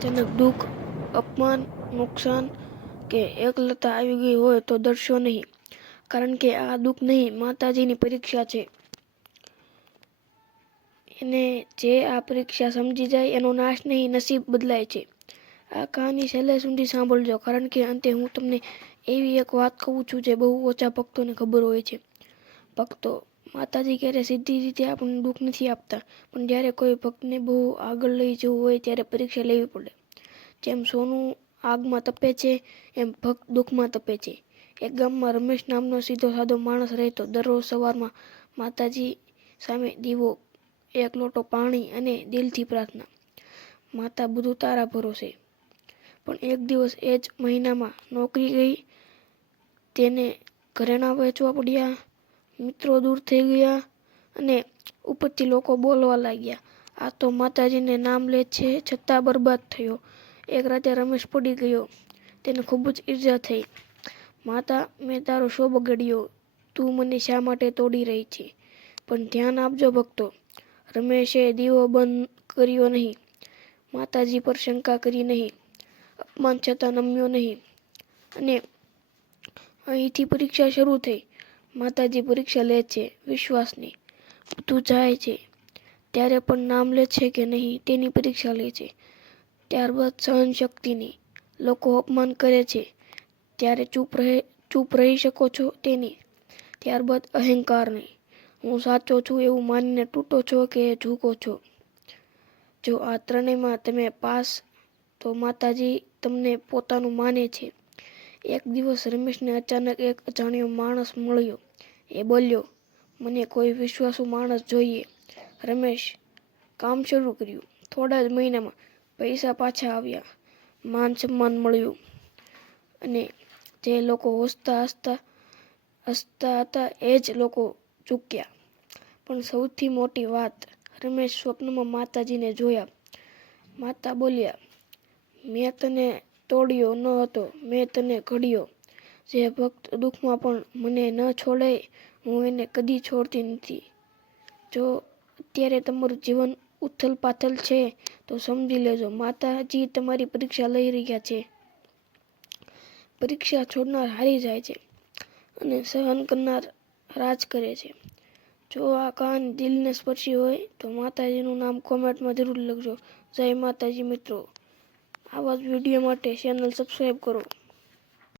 અચાનક દુઃખ, અપમાન, નુકસાન કે એકલતા આવી ગઈ હોય તો ડરશો નહીં. કારણ કે આ દુઃખ નહીં, માતાજીની પરીક્ષા છે. એને જે આ પરીક્ષા સમજી જાય, એનો નાશ નહીં, નસીબ બદલાય છે. આ કહાની છેલ્લે સુધી સાંભળજો, કારણ કે અંતે હું તમને એવી એક વાત કહું છું જે બહુ ઓછા ભક્તોને ખબર હોય છે. ભક્તો માતાજી ક્યારે સીધી રીતે આપણને દુઃખ નથી આપતા. પણ જ્યારે કોઈ ભક્તને બહુ આગળ લઈ જવું હોય ત્યારે પરીક્ષા લેવી પડે. જેમ સોનું આગમાં તપે છે, એમ ભક્ત દુઃખમાં તપે છે. એક ગામમાં રમેશ નામનો સીધો સાદો માણસ રહેતો. દરરોજ સવારમાં માતાજી સામે દીવો, એક લોટો પાણી અને દિલથી પ્રાર્થના. માતા બધું તારા ભરોસે. પણ એક દિવસ એ જ મહિનામાં નોકરી ગઈ. તેને ઘરેણાં વેચવા પડ્યા. મિત્રો દૂર થઈ ગયા અને ઉપરથી લોકો બોલવા લાગ્યા. આ તો માતાજીને નામ લે છે, છતાં બરબાદ થયો. એક રાતે રમેશ પડી ગયો. તેને ખૂબ જ ઈર્જા થઈ. માતા, મેં તારો શો બગડ્યો તું મને શા માટે તોડી રહી છે? પણ ધ્યાન આપજો ભક્તો. રમેશે દીવો બંધ કર્યો નહીં. માતાજી પર શંકા કરી નહીં. અપમાન છતાં નમ્યો નહીં. અને અહીંથી પરીક્ષા શરૂ થઈ. માતાજી પરીક્ષા લે છે વિશ્વાસની. બધું જાય છે. ત્યારે પણ નામ લે છે કે નહીં તેની પરીક્ષા લે છે. ત્યારબાદ સહનશક્તિની. લોકો અપમાન કરે છે. ત્યારે ચૂપ રહે, ચૂપ રહી શકો છો તેની. ત્યારબાદ અહંકારની. હું સાચો છું એવું માનીને તૂટો છો કે ઝૂકો છો? જો આ ત્રણેયમાં તમે પાસ, તો માતાજી તમને પોતાનું માને છે. એક દિવસ રમેશને અચાનક એક અજાણ્યો માણસ મળ્યો. એ બોલ્યો, મને કોઈ વિશ્વાસુ માણસ જોઈએ. રમેશ કામ શરૂ કર્યું. થોડા જ મહિનામાં પૈસા પાછા આવ્યા. માન સન્માન મળ્યું. અને જે લોકો હસતા હસતા હસતા હતા, એ જ લોકો ચૂક્યા. પણ સૌથી મોટી વાત રમેશ સ્વપ્નમાં માતાજીને જોયા. માતા બોલ્યા, મેં તને તોડ્યો ન હતો. મેં તને ઘડ્યો. જે ભક્ત દુઃખમાં પણ મને ન છોડે, હું એને કદી છોડતી નથી. જો અત્યારે તમારું જીવન ઉથલ પાથલ છે, તો સમજી લેજો, માતાજી તમારી પરીક્ષા લઈ રહ્યા છે. પરીક્ષા છોડનાર હારી જાય છે અને સહન કરનાર રાજ કરે છે. જો આ કહાની દિલને સ્પર્શી હોય, તો માતાજીનું નામ કોમેન્ટમાં જરૂર લખજો. જય માતાજી મિત્રો. આવા જ વીડિયો માટે ચેનલ સબસ્ક્રાઈબ કરો.